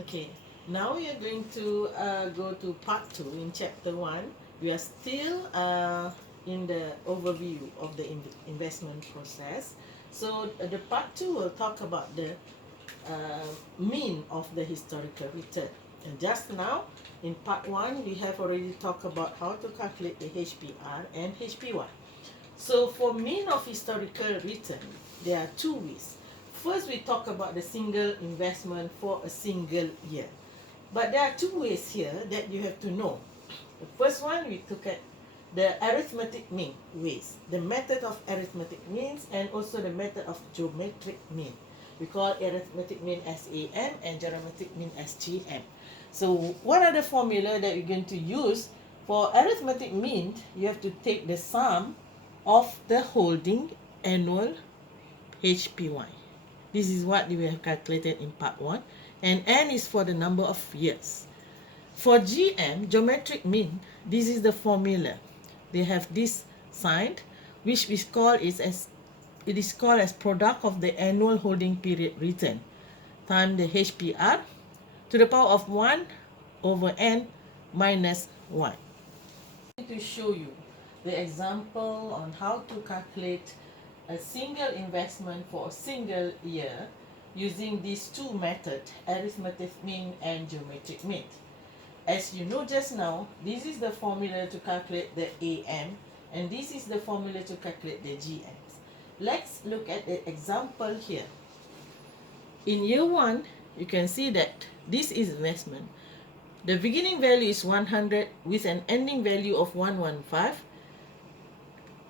Okay, now we are going to go to part 2 in chapter 1. We are still in the overview of the investment process. So the part 2 will talk about the mean of the historical return. And just now, in part 1, we have already talked about how to calculate the HPR and HPY. So for mean of historical return, there are two ways. First, we talk about the single investment for a single year. But there are two ways here that you have to know. The first one, we look at the arithmetic mean ways, the method of arithmetic means, and also the method of geometric mean. We call arithmetic mean as AM and geometric mean as GM. So what are the formula that you're going to use? For arithmetic mean, you have to take the sum of the holding annual HPY. This is what we have calculated in part 1. And N is for the number of years. For GM, geometric mean, this is the formula. They have this sign, which we call it is called as product of the annual holding period return times the HPR to the power of 1 over N minus 1. I'm going to show you the example on how to calculate a single investment for a single year using these two methods, arithmetic mean and geometric mean. As you know just now, this is the formula to calculate the AM and this is the formula to calculate the GMs. Let's look at the example here. In year 1, you can see that this is investment. The beginning value is 100 with an ending value of 115.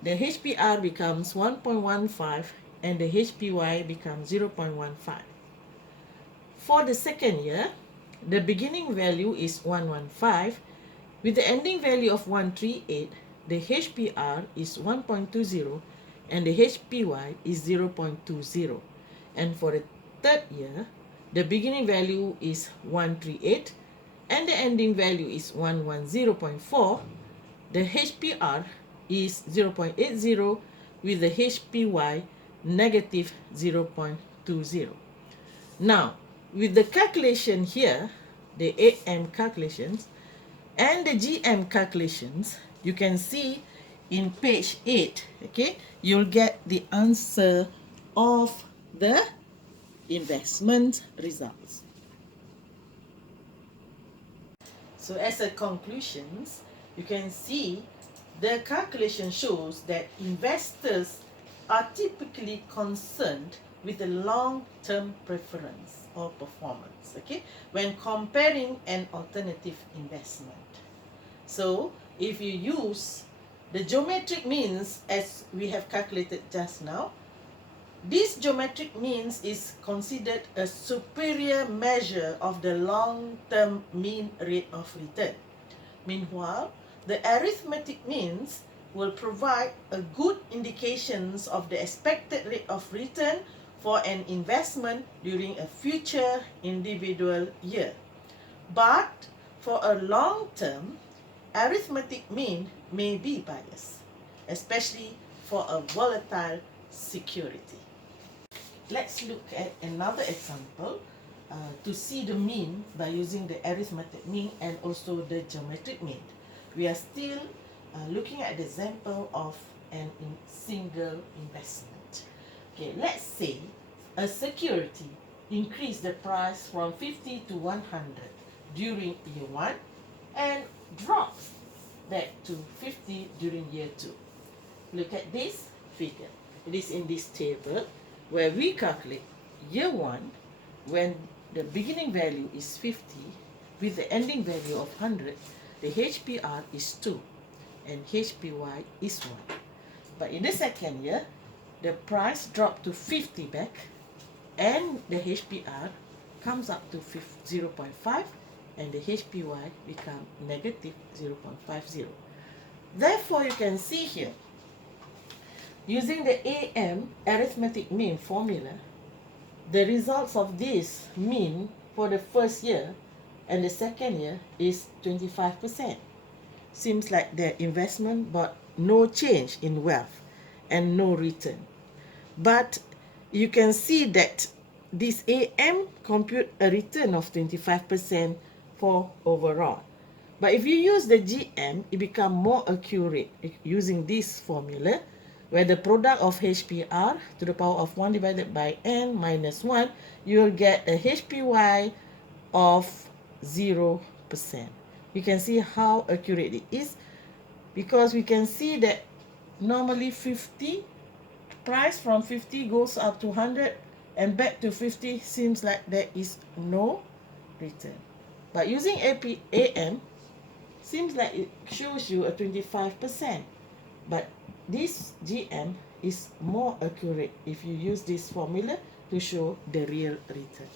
The HPR becomes 1.15 and the HPY becomes 0.15. For the second year, the beginning value is 115 with the ending value of 138. The HPR is 1.20 and the HPY is 0.20. And for the third year, the beginning value is 138 and the ending value is 110.4. The HPR is 0.80 with the HPY negative 0.20. Now, with the calculation here, the AM calculations and the GM calculations, you can see in page 8, okay, you'll get the answer of the investment results. So as a conclusions, you can see the calculation shows that investors are typically concerned with the long-term preference or performance, okay, when comparing an alternative investment. So if you use the geometric means as we have calculated just now, this geometric means is considered a superior measure of the long-term mean rate of return. Meanwhile, the arithmetic means will provide a good indications of the expected rate of return for an investment during a future individual year. But for a long term, arithmetic mean may be biased, especially for a volatile security. Let's look at another example to see the mean by using the arithmetic mean and also the geometric mean. We are still looking at the example of an single investment. Okay, let's say a security increase the price from 50 to 100 during year 1 and drops back to 50 during year 2. Look at this figure. It is in this table where we calculate year 1 when the beginning value is 50 with the ending value of 100, the HPR is 2 and HPY is 1. But in the second year, the price dropped to 50 back and the HPR comes up to 0.5 and the HPY become negative 0.50. Therefore, you can see here, using the AM arithmetic mean formula, the results of this mean for the first year and the second year is 25%. Seems like their investment brought no change in wealth and no return. But you can see that this AM compute a return of 25% for overall. But if you use the GM, it becomes more accurate using this formula, where the product of HPR to the power of 1 divided by n minus 1, you will get a HPY of 0%. You can see how accurate it is, because we can see that normally 50, price from 50 goes up to 100 and back to 50, seems like there is no return. But using AM, seems like it shows you a 25%. But this GM is more accurate if you use this formula to show the real return.